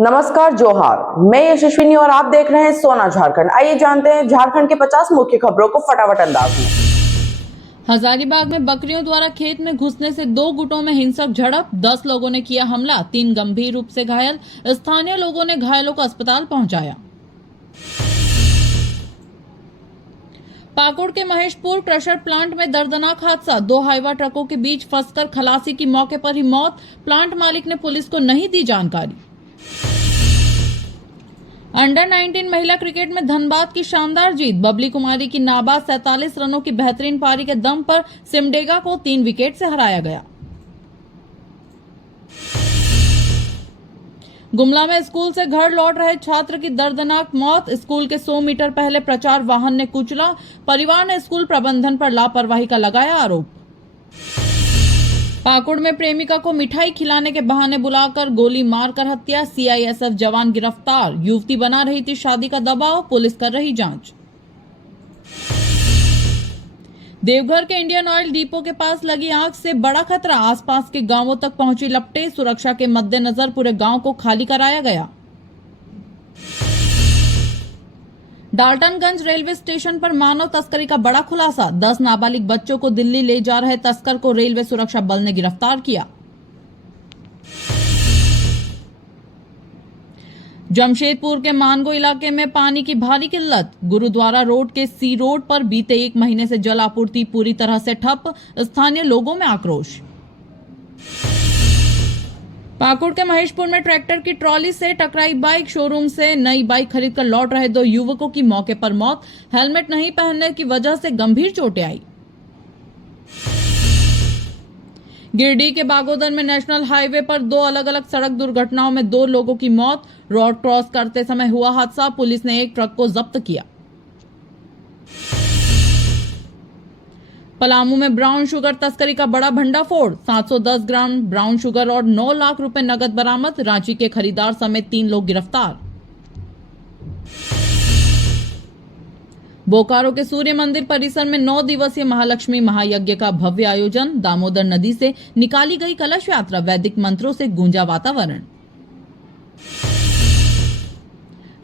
नमस्कार, जोहार। मैं यशस्विनी और आप देख रहे हैं सोना झारखंड। आइए जानते हैं झारखंड के 50 मुख्य खबरों को फटाफट अंदाज में। हजारीबाग में बकरियों द्वारा खेत में घुसने से दो गुटों में हिंसक झड़प, 10 लोगों ने किया हमला, 3 गंभीर रूप से घायल। स्थानीय लोगों ने घायलों को अस्पताल पहुंचाया। पाकुड़ के महेशपुर क्रशर प्लांट में दर्दनाक हादसा, 2 हाईवा ट्रकों के बीच फंसकर खलासी की मौके पर ही मौत। प्लांट मालिक ने पुलिस को नहीं दी जानकारी। अंडर 19 महिला क्रिकेट में धनबाद की शानदार जीत, बबली कुमारी की नाबाद 47 रनों की बेहतरीन पारी के दम पर सिमडेगा को 3 विकेट से हराया गया। गुमला में स्कूल से घर लौट रहे छात्र की दर्दनाक मौत, स्कूल के 100 मीटर पहले प्रचार वाहन ने कुचला। परिवार ने स्कूल प्रबंधन पर लापरवाही का लगाया आरोप। पाकुड़ में प्रेमिका को मिठाई खिलाने के बहाने बुलाकर गोली मारकर हत्या, सीआईएसएफ जवान गिरफ्तार। युवती बना रही थी शादी का दबाव, पुलिस कर रही जांच। देवघर के इंडियन ऑयल डिपो के पास लगी आग से बड़ा खतरा, आसपास के गांवों तक पहुंची लपटें। सुरक्षा के मद्देनजर पूरे गांव को खाली कराया गया। डाल्टनगंज रेलवे स्टेशन पर मानव तस्करी का बड़ा खुलासा, 10 नाबालिग बच्चों को दिल्ली ले जा रहे तस्कर को रेलवे सुरक्षा बल ने गिरफ्तार किया। जमशेदपुर के मानगो इलाके में पानी की भारी किल्लत, गुरुद्वारा रोड के सी रोड पर बीते 1 महीने से जल आपूर्ति पूरी तरह से ठप, स्थानीय लोगों में आक्रोश। पाकुड़ के महेशपुर में ट्रैक्टर की ट्रॉली से टकराई बाइक, शोरूम से नई बाइक खरीदकर लौट रहे 2 युवकों की मौके पर मौत, हेलमेट नहीं पहनने की वजह से गंभीर चोटें आई। गिरिडीह के बागोदर में नेशनल हाईवे पर 2 अलग अलग सड़क दुर्घटनाओं में 2 लोगों की मौत, रोड क्रॉस करते समय हुआ हादसा, पुलिस ने एक ट्रक को जब्त किया। पलामू में ब्राउन शुगर तस्करी का बड़ा भंडाफोड़, 710 ग्राम ब्राउन शुगर और 9 लाख रुपए नगद बरामद, रांची के खरीदार समेत 3 लोग गिरफ्तार। बोकारो के सूर्य मंदिर परिसर में 9 दिवसीय महालक्ष्मी महायज्ञ का भव्य आयोजन, दामोदर नदी से निकाली गई कलश यात्रा, वैदिक मंत्रों से गूंजा वातावरण।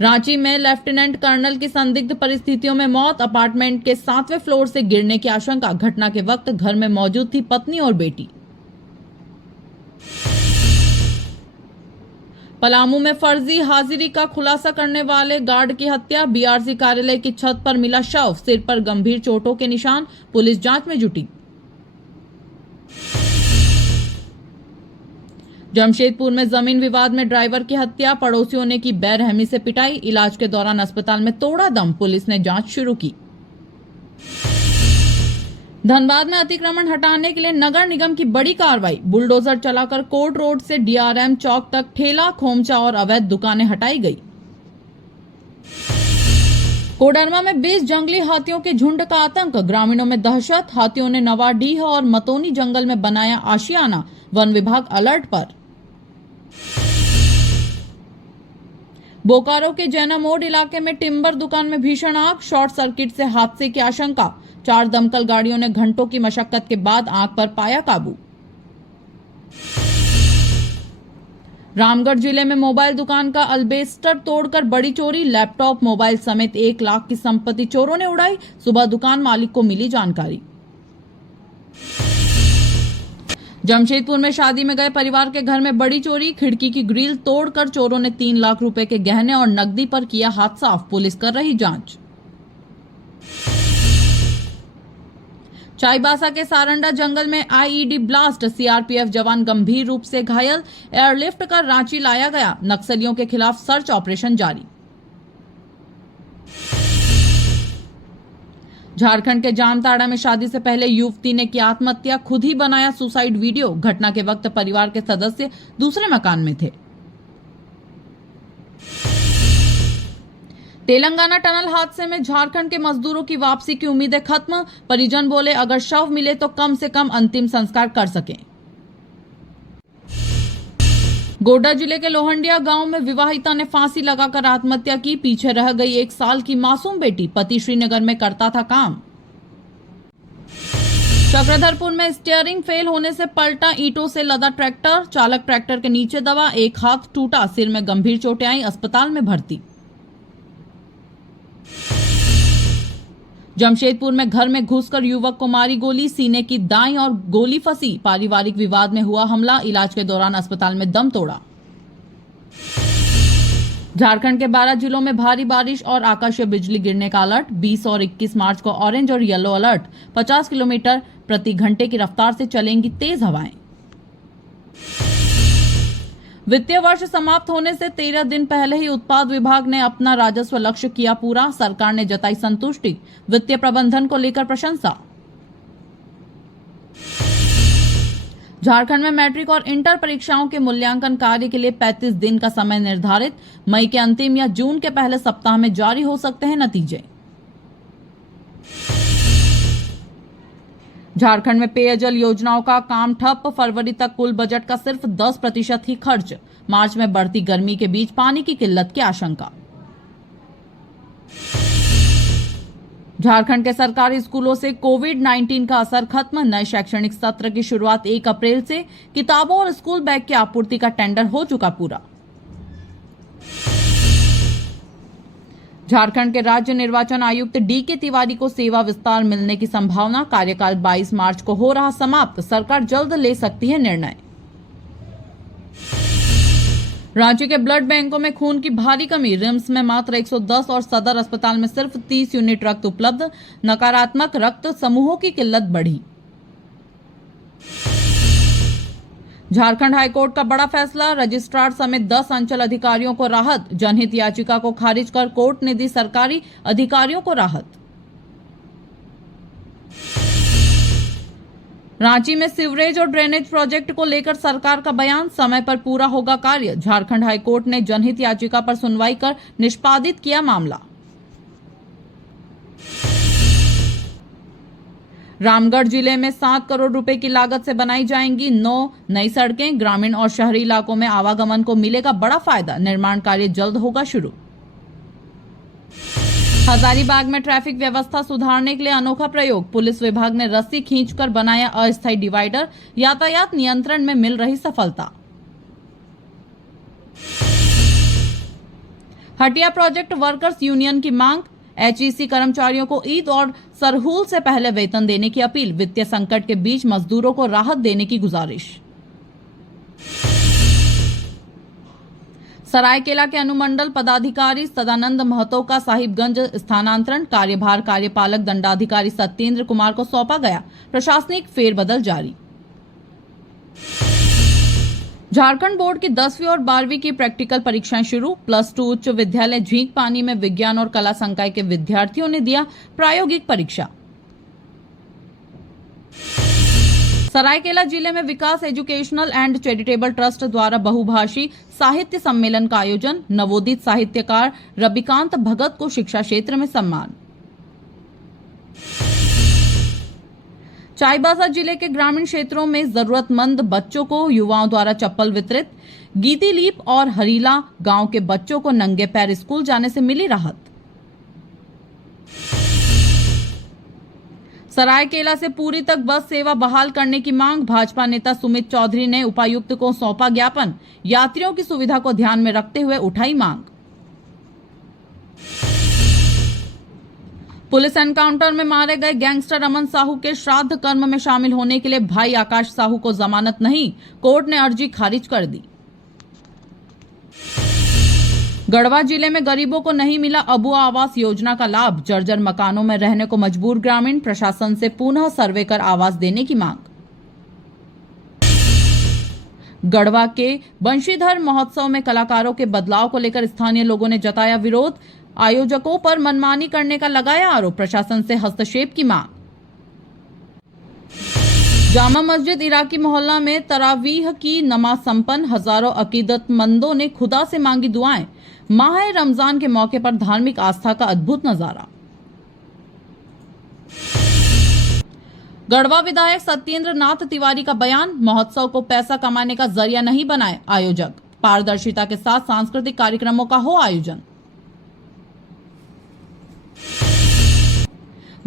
रांची में लेफ्टिनेंट कर्नल की संदिग्ध परिस्थितियों में मौत, अपार्टमेंट के 7वें फ्लोर से गिरने की आशंका, घटना के वक्त घर में मौजूद थी पत्नी और बेटी। पलामू में फर्जी हाजिरी का खुलासा करने वाले गार्ड की हत्या, बीआरसी कार्यालय की छत पर मिला शव, सिर पर गंभीर चोटों के निशान, पुलिस जांच में जुटी। जमशेदपुर में जमीन विवाद में ड्राइवर की हत्या, पड़ोसियों ने की बेरहमी से पिटाई, इलाज के दौरान अस्पताल में तोड़ा दम, पुलिस ने जांच शुरू की। धनबाद में अतिक्रमण हटाने के लिए नगर निगम की बड़ी कार्रवाई, बुलडोजर चलाकर कोर्ट रोड से डीआरएम चौक तक ठेला, खोमचा और अवैध दुकानें हटाई गई। कोडरमा में 20 जंगली हाथियों के झुंड का आतंक, ग्रामीणों में दहशत, हाथियों ने नवाडीह और मतोनी जंगल में बनाया आशियाना, वन विभाग अलर्ट पर। बोकारो के जैना मोड़ इलाके में टिम्बर दुकान में भीषण आग, शॉर्ट सर्किट से हादसे की आशंका, 4 दमकल गाड़ियों ने घंटों की मशक्कत के बाद आग पर पाया काबू। रामगढ़ जिले में मोबाइल दुकान का अल्बेस्टर तोड़कर बड़ी चोरी, लैपटॉप मोबाइल समेत 1 लाख की संपत्ति चोरों ने उड़ाई, सुबह दुकान मालिक को मिली जानकारी। जमशेदपुर में शादी में गए परिवार के घर में बड़ी चोरी, खिड़की की ग्रिल तोड़कर चोरों ने 3 लाख रुपए के गहने और नकदी पर किया हाथ साफ, पुलिस कर रही जांच। चाईबासा के सारंडा जंगल में आईईडी ब्लास्ट, सीआरपीएफ जवान गंभीर रूप से घायल, एयरलिफ्ट कर रांची लाया गया, नक्सलियों के खिलाफ सर्च ऑपरेशन जारी। झारखंड के जामताड़ा में शादी से पहले युवती ने की आत्महत्या, खुद ही बनाया सुसाइड वीडियो, घटना के वक्त परिवार के सदस्य दूसरे मकान में थे। तेलंगाना टनल हादसे में झारखंड के मजदूरों की वापसी की उम्मीदें खत्म, परिजन बोले अगर शव मिले तो कम से कम अंतिम संस्कार कर सकें। गोड्डा जिले के लोहंडिया गांव में विवाहिता ने फांसी लगाकर आत्महत्या की, पीछे रह गई 1 साल की मासूम बेटी, पति श्रीनगर में करता था काम। चक्रधरपुर में स्टीयरिंग फेल होने से पलटा ईंटों से लदा ट्रैक्टर, चालक ट्रैक्टर के नीचे दबा, एक हाथ टूटा, सिर में गंभीर चोटें आई, अस्पताल में भर्ती। जमशेदपुर में घर में घुसकर युवक को मारी गोली, सीने की दाईं और गोली फंसी, पारिवारिक विवाद में हुआ हमला, इलाज के दौरान अस्पताल में दम तोड़ा। झारखंड के 12 जिलों में भारी बारिश और आकाशीय बिजली गिरने का अलर्ट, 20 और 21 मार्च को ऑरेंज और येलो अलर्ट, 50 किलोमीटर प्रति घंटे की रफ्तार से चलेंगी तेज हवाएं। वित्तीय वर्ष समाप्त होने से 13 दिन पहले ही उत्पाद विभाग ने अपना राजस्व लक्ष्य किया पूरा, सरकार ने जताई संतुष्टि, वित्तीय प्रबंधन को लेकर प्रशंसा। झारखंड में मैट्रिक और इंटर परीक्षाओं के मूल्यांकन कार्य के लिए 35 दिन का समय निर्धारित, मई के अंतिम या जून के पहले सप्ताह में जारी हो सकते हैं नतीजे। झारखंड में पेयजल योजनाओं का काम ठप, फरवरी तक कुल बजट का सिर्फ 10% ही खर्च, मार्च में बढ़ती गर्मी के बीच पानी की किल्लत की आशंका। झारखंड के सरकारी स्कूलों से कोविड-19 का असर खत्म, नए शैक्षणिक सत्र की शुरुआत 1 अप्रैल से, किताबों और स्कूल बैग की आपूर्ति का टेंडर हो चुका पूरा। झारखंड के राज्य निर्वाचन आयुक्त DK तिवारी को सेवा विस्तार मिलने की संभावना, कार्यकाल 22 मार्च को हो रहा समाप्त, सरकार जल्द ले सकती है निर्णय। रांची के ब्लड बैंकों में खून की भारी कमी, रिम्स में मात्र 110 और सदर अस्पताल में सिर्फ 30 यूनिट रक्त उपलब्ध, नकारात्मक रक्त समूहों की किल्लत बढ़ी। झारखंड हाईकोर्ट का बड़ा फैसला, रजिस्ट्रार समेत 10 अंचल अधिकारियों को राहत, जनहित याचिका को खारिज कर कोर्ट ने दी सरकारी अधिकारियों को राहत। रांची में सीवरेज और ड्रेनेज प्रोजेक्ट को लेकर सरकार का बयान, समय पर पूरा होगा कार्य, झारखंड हाईकोर्ट ने जनहित याचिका पर सुनवाई कर निष्पादित किया मामला। रामगढ़ जिले में 7 करोड़ रुपए की लागत से बनाई जाएंगी 9 नई सड़कें, ग्रामीण और शहरी इलाकों में आवागमन को मिलेगा बड़ा फायदा, निर्माण कार्य जल्द होगा शुरू। हजारीबाग में ट्रैफिक व्यवस्था सुधारने के लिए अनोखा प्रयोग, पुलिस विभाग ने रस्सी खींचकर बनाया अस्थायी डिवाइडर, यातायात नियंत्रण में मिल रही सफलता। हटिया प्रोजेक्ट वर्कर्स यूनियन की मांग, HEC कर्मचारियों को ईद और सरहूल से पहले वेतन देने की अपील, वित्तीय संकट के बीच मजदूरों को राहत देने की गुजारिश। सरायकेला के अनुमंडल पदाधिकारी सदानंद महतो का साहिबगंज स्थानांतरण, कार्यभार कार्यपालक दंडाधिकारी सत्येंद्र कुमार को सौंपा गया, प्रशासनिक फेरबदल जारी। झारखंड बोर्ड की 10वीं और 12वीं की प्रैक्टिकल परीक्षाएं शुरू, +2 उच्च विद्यालय झींक पानी में विज्ञान और कला संकाय के विद्यार्थियों ने दिया प्रायोगिक परीक्षा। सरायकेला जिले में विकास एजुकेशनल एंड चैरिटेबल ट्रस्ट द्वारा बहुभाषी साहित्य सम्मेलन का आयोजन, नवोदित साहित्यकार रविकांत भगत को शिक्षा क्षेत्र में सम्मान। चाईबासा जिले के ग्रामीण क्षेत्रों में जरूरतमंद बच्चों को युवाओं द्वारा चप्पल वितरित, गीतीलीप और हरीला गांव के बच्चों को नंगे पैर स्कूल जाने से मिली राहत। सरायकेला से पुरी तक बस सेवा बहाल करने की मांग, भाजपा नेता सुमित चौधरी ने उपायुक्त को सौंपा ज्ञापन, यात्रियों की सुविधा को ध्यान में रखते हुए उठाई मांग। पुलिस एनकाउंटर में मारे गए गैंगस्टर अमन साहू के श्राद्ध कर्म में शामिल होने के लिए भाई आकाश साहू को जमानत नहीं, कोर्ट ने अर्जी खारिज कर दी। गढ़वा जिले में गरीबों को नहीं मिला अबुआ आवास योजना का लाभ, जर्जर मकानों में रहने को मजबूर ग्रामीण, प्रशासन से पुनः सर्वे कर आवास देने की मांग। गढ़वा के बंशीधर महोत्सव में कलाकारों के बदलाव को लेकर स्थानीय लोगों ने जताया विरोध, आयोजकों पर मनमानी करने का लगाया आरोप, प्रशासन से हस्तक्षेप की मांग। जामा मस्जिद इराकी मोहल्ला में तरावीह की नमाज संपन्न, हजारों अकीदतमंदों ने खुदा से मांगी दुआएं, माह रमजान के मौके पर धार्मिक आस्था का अद्भुत नजारा। गढ़वा विधायक सत्येंद्र नाथ तिवारी का बयान, महोत्सव को पैसा कमाने का जरिया नहीं बनाए आयोजक, पारदर्शिता के साथ सांस्कृतिक कार्यक्रमों का हो आयोजन।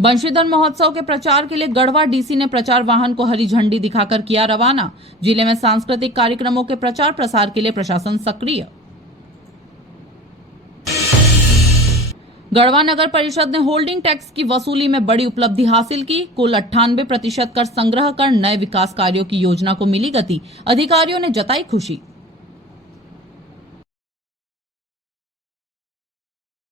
बंशीधर महोत्सव के प्रचार के लिए गढ़वा डीसी ने प्रचार वाहन को हरी झंडी दिखाकर किया रवाना। जिले में सांस्कृतिक कार्यक्रमों के प्रचार प्रसार के लिए प्रशासन सक्रिय। गढ़वा नगर परिषद ने होल्डिंग टैक्स की वसूली में बड़ी उपलब्धि हासिल की। कुल 98% कर संग्रह कर नए विकास कार्यों की योजना को मिली गति। अधिकारियों ने जताई खुशी।